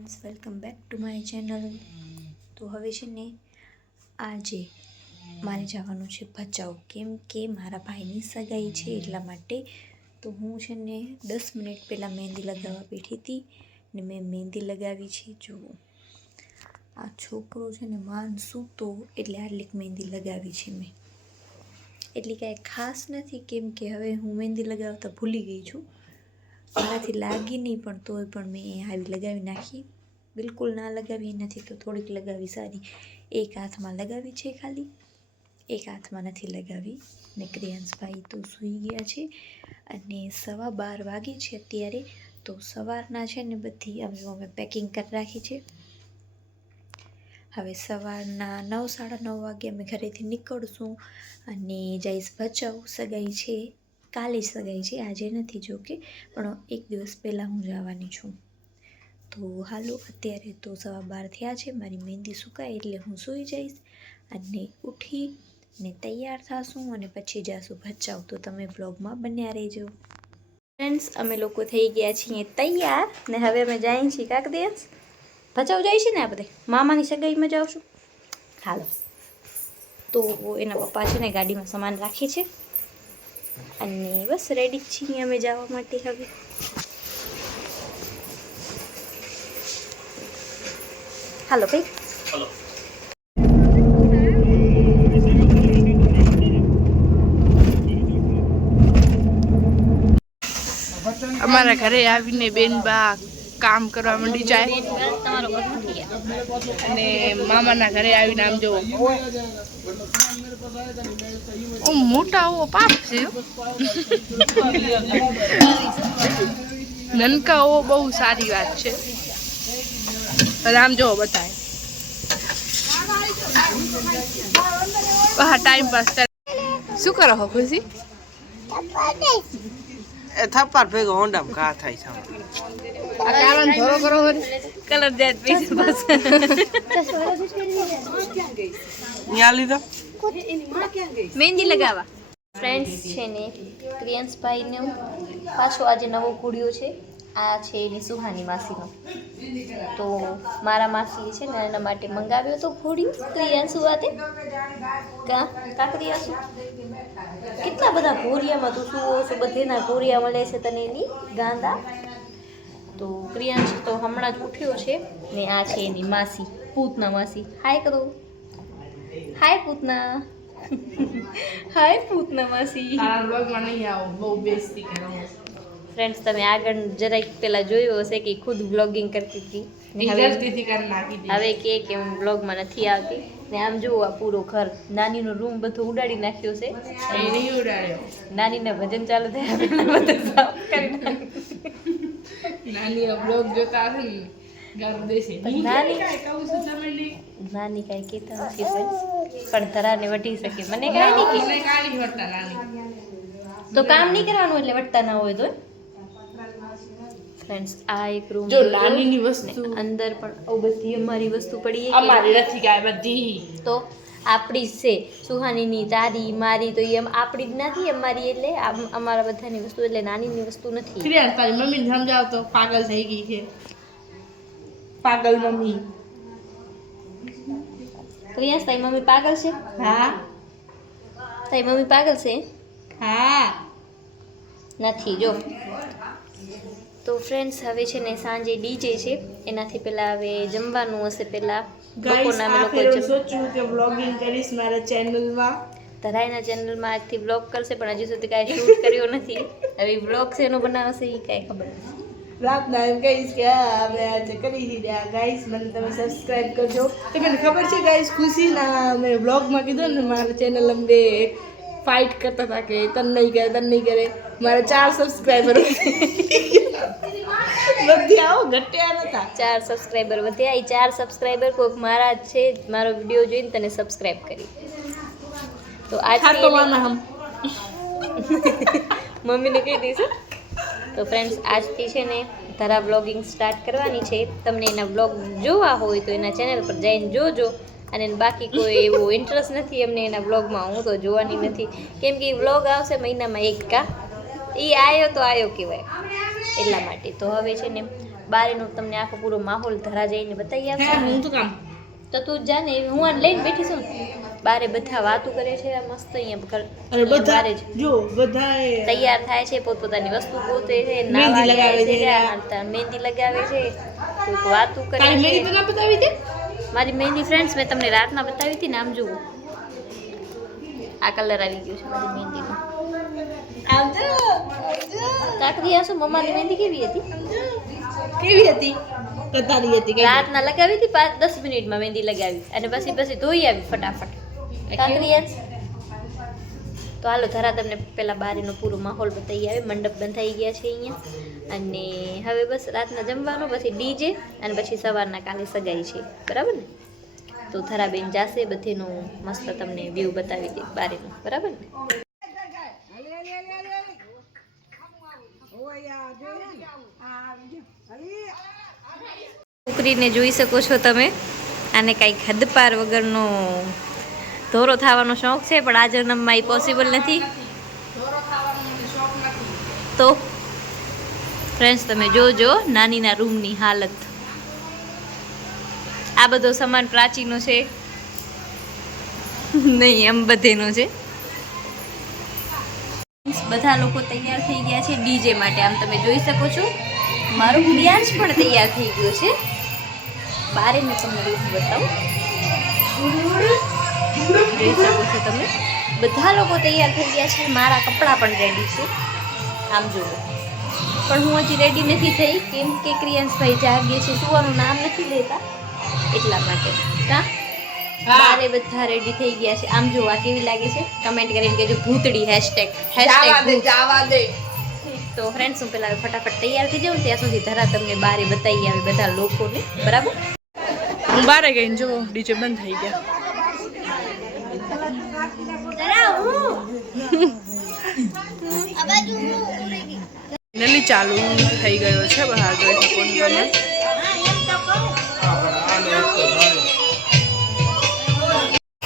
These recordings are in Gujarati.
Friends welcome back to my channel. તો હવે છે ને આજે મારે જવાનું છે ભચાઉ, કેમ કે મારા ભાઈની સગાઈ છે એટલા માટે. તો હું છે ને 10 મિનિટ પહેલાં મહેંદી લગાવવા બેઠી હતી ને મેં મહેંદી લગાવી છે. જુઓ આ છોકરો છે ને માન સૂતો એટલે આટલીક મહેંદી લગાવી છે મેં. એટલી કાંઈ ખાસ નથી, કેમ કે હવે હું મહેંદી લગાવતા ભૂલી ગઈ છું. મારાથી લાગી નહીં પણ તોય પણ મેં આવી લગાવી નાખી. બિલકુલ ના લગાવી નથી તો થોડીક લગાવી સારી. એક હાથમાં લગાવી છે ખાલી, એક હાથમાં નથી લગાવી. ને ક્રિયાંશભાઈ તો સૂઈ ગયા છે અને 12:15 વાગે છે અત્યારે. તો સવારના છે ને બધી અમે પેકિંગ કરી રાખી છે. હવે સવારના 9-9:30 વાગે અમે ઘરેથી નીકળશું અને જઈશ ભચાઉ. સગાઈ છે કાલે, સગાઈ છે આજે નથી જોકે, પણ એક દિવસ પહેલાં હું જવાની છું. તો હાલો, અત્યારે તો 12:15 થયા છે. મારી મહેંદી સુકાય એટલે હું સૂઈ જઈશ અને ઉઠીને તૈયાર થશું અને પછી જાશું ભચાઉ. તો તમે બ્લોગમાં બન્યા રહેજો. ફ્રેન્ડ્સ અમે લોકો થઈ ગયા છીએ તૈયાર ને હવે અમે જઈએ છીએ કાકદેશ ભચાઉ. જાય છે ને આપણે મામાની સગાઈમાં જાઉં છું. હાલો, તો એના પપ્પા છે ને ગાડીમાં સામાન રાખે છે અને બસ રેડી જ છીએ અમે જવા માટે. હવે હાલો ભાઈ, હાલો. અમારા ઘરે આવીને બેનબા કામ કરવા માંડી જાય અને મામાના ઘરે આવીને આમ જો મોટા ઓ પાપ છે, નનકા ઓ બહુ સારી વાત છે. આમ જો બતાય ટાઈમ પાસ શું કરો છો ખુશી? થપ્પર ભેગો હોન્ડામાં ઘા થાય છે. આ કારણ થોડો કરો કલર દેટ પીસ બસ ન્યા લીધો મહેંદી લગાવવા. ફ્રેન્ડ્સ છે ને ક્રિયાંશભાઈને પાછો આજે નવો કુડિયો છે. આ છે એની સુહાની માસીનો. તો મારા માસીએ છે ને એના માટે મંગાવ્યો તો ઘોડિયું. ક્રિયાંશુ વાતે ક્રિયાંશુ કેટલા બધા ઘોડિયામાં તું શું છો, બધેના ઘોડિયા મળે છે તને એની ગાંડા. તો ક્રિયાંશ તો હમણાં જ ઉઠ્યો છે ને આ છે એની માસી, પૂતના માસી. હાય કરો, હાય પૂતના, હાય પૂતના માસી. તારા બ્લોગમાં નહીં આવો, બહુ બેસ્તી કરો. ફ્રેન્ડ્સ તમે આગળ જરાક પહેલાં જોયું હશે કે ખુદ બ્લોગિંગ કરતી હતી. હવે કે હું બ્લોગમાં નથી આવતી. ને આમ જુઓ આ પૂરો ઘર, નાનીનો રૂમ બધો ઉડાડી નાખ્યો છે. નાનીના ભજન ચાલુ થયા પહેલા બધું સાફ કરી નાખ્યું. નાની બ્લોગ જોતા હશે ને ગામ દેશે. નાની કાંઈ કહેતા નથી પણ ધરાને વટી શકે. મને કાંઈ નહીં તો કામ નહીં કરવાનું એટલે વટતા ના હોય તો. ફ્રેન્ડ્સ આ એક રૂમ જો નાનીની વસ્તુ અંદર પણ બધી અમારી વસ્તુ પડી છે. અમારી નથી કાંઈ, બધી તો આપણી જ છે. સુહાનીની, તારી, મારી તો એમ આપણી જ નથી. અમારી એટલે અમારા બધાની વસ્તુ, એટલે નાનીની વસ્તુ નથી. ક્રિયા તારી મમ્મીને સમજાવ તો પાગલ થઈ ગઈ છે. પાગલ મમ્મી. ક્રિયાંશ તારી મમ્મી પાગલ છે? હા. તારી મમ્મી પાગલ છે? હા. નથી જો. તો ફ્રેન્ડ્સ હવે છે ને સાંજે ડીજે છે, એનાથી પહેલાં હવે જમવાનું હશે. પહેલાં બપોરના અમે લોકો સોચ્યું કે વ્લોગિંગ કરીશ મારા ચેનલમાં. ધરાઈના ચેનલમાં આજથી વ્લોગ કરશે, પણ હજી સુધી કાંઈ શૂટ કર્યો નથી. હવે વ્લોગ શેનો બનાવશે એ કાંઈ ખબર નથી. રાતના એમ કહીશ કે હા અમે આજે કરી દીધા ગાઈસ, મને તમે સબસ્ક્રાઈબ કરજો. તો મને ખબર છે ગાઈસ, ખુશીના મેં વ્લોગમાં કીધું ને મારા ચેનલ અમને ફાઇટ કરતા હતા કે તન નહીં કરે. મારા 4 સબસ્ક્રાઈબર બધી આવો ઘટ્યા નતા. 4 સબસ્ક્રાઈબર વધ્યા. એ 4 સબસ્ક્રાઈબર કોઈક મારા જ છે, મારો વિડીયો જોઈને તને સબસ્ક્રાઈબ કરી. તો આજથી મમ્મીને કહી દઈશું. તો ફ્રેન્ડ્સ આજથી છે ને ધરા બ્લોગિંગ સ્ટાર્ટ કરવાની છે. તમને એના બ્લોગ જોવા હોય તો એના ચેનલ પર જઈને જોજો. અને બાકી કોઈ એવો ઇન્ટરેસ્ટ નથી એમને એના બ્લોગમાં, હું તો જોવાની નથી. કેમ કે એ બ્લોગ આવશે મહિનામાં એક કા, એ આવ્યો તો આવ્યો કહેવાય એટલા માટે. તો હવે છે ને બારેનો તમને આખો પૂરો માહોલ ધરા જઈને બતાવી હે આપશે હું તો કામ તો તું જા ને હું આ લઈને બેઠી છું બારે બધા વાતો કરે છે આ મસ્ત અહીંયા અરે બધા બારે જ જો બધાએ તૈયાર થાય છે પોતપોતાની વસ્તુ ગોતે છે મહેંદી નાવા લગાવે જાય છે. છે મહેંદી લગાવે છે કોઈક વાતું કરે તારી મેગી છે તો ના બતાવી દે મારી મહેંદી ફ્રેન્ડ્સ મેં તમને રાતના બતાવી હતી ને આમ જુઓ આ કલર આવી ગયો છે મારી મહેંદીનો આમ તો કાકરી આસો મમ્માની મહેંદી કેવી હતી કેવી હતી કતારી હતી કે રાતના લગાવી હતી 5-10 મિનિટમાં મહેંદી લગાવી અને પછી ધોઈ આવી ફટાફટ કાકરી આસ તો હાલો ધરા તમને પેલા બારીનો પૂરો માહોલ બતાવી આવે મંડપ બંધાઈ ગયા છે અહીંયા અને હવે બસ રાતના જમવાનું પછી ડીજે અને પછી સવારના કાલે સગાઈ છે બરાબર ને તો ધરાબેન જાશે બધીનું મસ્ત તમને વ્યૂ બતાવી દે બારીનું બરાબર ને છોકરીને જોઈ શકો છો તમે આને કાંઈક હદપાર વગરનો ધોરો થવાનો શોખ છે પણ આ જન્મમાં એ પોસિબલ નથી તો ફ્રેન્ડ્સ તમે જોજો નાનીના રૂમની હાલત આ બધો સામાન પ્રાચીનો છે નહીં એમ બધેનો છે બધા લોકો તૈયાર થઈ ગયા છે ડીજે માટે આમ તમે જોઈ શકો છો મારો પ્રિયાંશ પણ તૈયાર થઈ ગયો છે બારે મેં તમને રૂમ બતાવું જોઈ શકો છો તમે બધા લોકો તૈયાર થઈ ગયા છે મારા કપડાં પણ રેડી છે આમ જુઓ પણ હું હજી રેડી નથી થઈ કેમ કે ક્રિયાંશભાઈ જાગીએ છે સુવાનું નામ નથી લેતા એટલા માટે કા બારે બધા રેડી થઈ ગયા છે આમ જુઓ આ કેવી લાગે છે કમેન્ટ કરીને કહેજો ભૂતડી હેશટેગ જાવા દે તો ફ્રેન્ડ્સ હું પેલા ફટાફટ તૈયાર થઈ જાઉં ત્યાં સુધી ધરા તમને બારે બતાવી આવે બધા લોકોને બરાબર હું બારે ગઈને જો ડીજે બંધ થઈ ગયા નલી ચાલુ થઈ ગયો છે બહાર જોઈ શકો છો તમે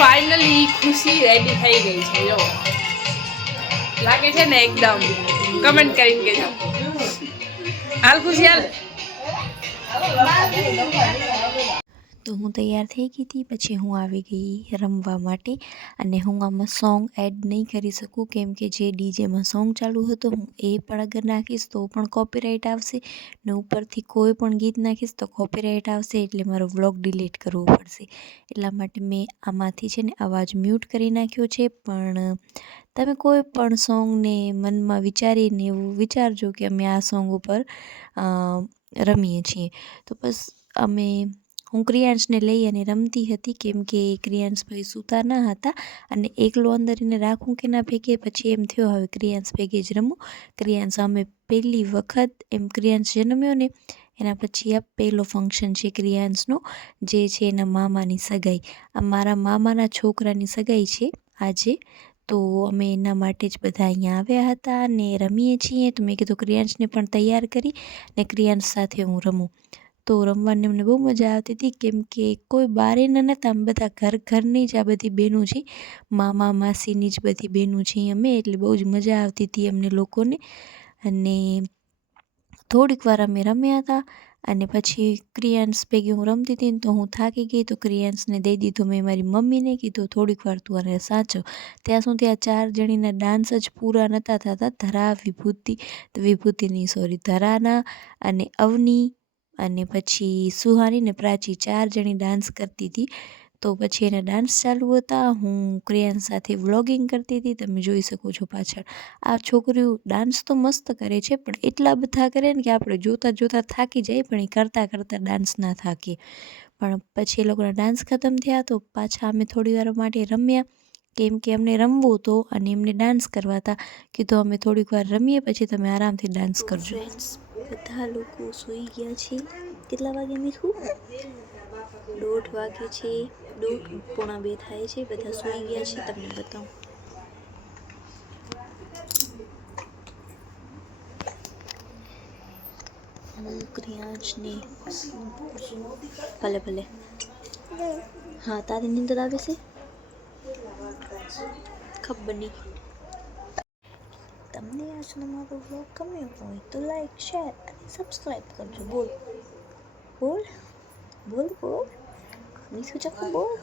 ફાઇનલી ખુશી રેડી થઈ ગઈ છે જો લાગે છે ને એકદમ કમેન્ટ કરીને કહેજો હાલ ખુશી હાલ તો હું તૈયાર થઈ ગઈ હતી પછી હું આવી ગઈ રમવા માટે અને હું આમાં સોંગ એડ નહીં કરી શકું કેમ કે જે ડીજેમાં સોંગ ચાલુ હતું હું એ પણ અગર નાખીશ તો પણ કોપીરાઇટ આવશે ને ઉપરથી કોઈ પણ ગીત નાખીશ તો કોપીરાઇટ આવશે એટલે મારો વ્લોગ ડિલીટ કરવો પડશે એટલા માટે મેં આમાંથી છે ને અવાજ મ્યુટ કરી નાખ્યો છે પણ તમે કોઈ પણ સોંગને મનમાં વિચારીને એવું વિચારજો કે અમે આ સોંગ ઉપર રમીએ છીએ તો બસ હું ક્રિયાંશને લઈ અને રમતી હતી કેમ કે ક્રિયાંશભાઈ સૂતા ન હતા અને એકલો અંદર એને રાખું કે ના ભેગે પછી એમ થયો હવે ક્રિયાંશ ભેગે જ રમું ક્રિયાંશ અમે પહેલી વખત એમ ક્રિયાંશ જન્મ્યો ને એના પછી આ પહેલો ફંક્શન છે ક્રિયાંશનો જે છે એના મામાની સગાઈ આ મારા મામાના છોકરાની સગાઈ છે આજે તો અમે એના માટે જ બધા અહીંયા આવ્યા હતા અને રમીએ છીએ તો મેં કીધું ક્રિયાંશને પણ તૈયાર કરી ને ક્રિયાંશ સાથે હું રમું તો રમવાની અમને બહુ મજા આવતી હતી કેમ કે કોઈ બારેના નહોતા અમે બધા ઘરની જ આ બધી બહેનો છે મામા માસીની જ બધી બહેનો છીએ અમે એટલે બહુ જ મજા આવતી હતી અમને લોકોને અને થોડીક વાર અમે રમ્યા હતા અને પછી ક્રિયાંશ ભેગી હું રમતી હતી ને તો હું થાકી ગઈ તો ક્રિયાંશને દઈ દીધું મેં મારી મમ્મીને કીધું થોડીક વાર તું આને સાચવ ત્યાં સુધી આ 4 જણીના ડાન્સ જ પૂરા નહોતા થતા ધરા ધરાના અને અવની અને પછી સુહાની ને પ્રાચી 4 જણી ડાન્સ કરતી હતી તો પછી એના ડાન્સ ચાલુ હતા હું ક્રિયાંશ સાથે વ્લોગિંગ કરતી હતી તમે જોઈ શકો છો પાછળ આ છોકરીઓ ડાન્સ તો મસ્ત કરે છે પણ એટલા બધા કરે ને કે આપણે જોતા થાકી જાય પણ એ કરતાં ડાન્સ ના થાકીએ પણ પછી એ લોકોના ડાન્સ ખતમ થયા તો પાછા અમે થોડી વાર માટે રમ્યા કેમ કે અમને રમવું હતો અને એમને ડાન્સ કરવા હતા કીધું અમે થોડીક વાર રમીએ પછી તમે આરામથી ડાન્સ કરજો બધા લોકો સૂઈ ગયા છે કેટલા વાગે મીઠું 1:30 વાગે છે 1:30-1:45 થાય છે બધા સૂઈ ગયા છે તમને બતાવું ક્રિયાંશને ભલે હા તારી નીંદર આવે છે ખબર નહીં તમને તમને આજનો મારો વ્લોગ ગમ્યો હોય તો લાઈક શેર અને સબસ્ક્રાઈબ કરજો. બોલ બોલ બોલ બોલ મીઠું ચક્કુ બોલ.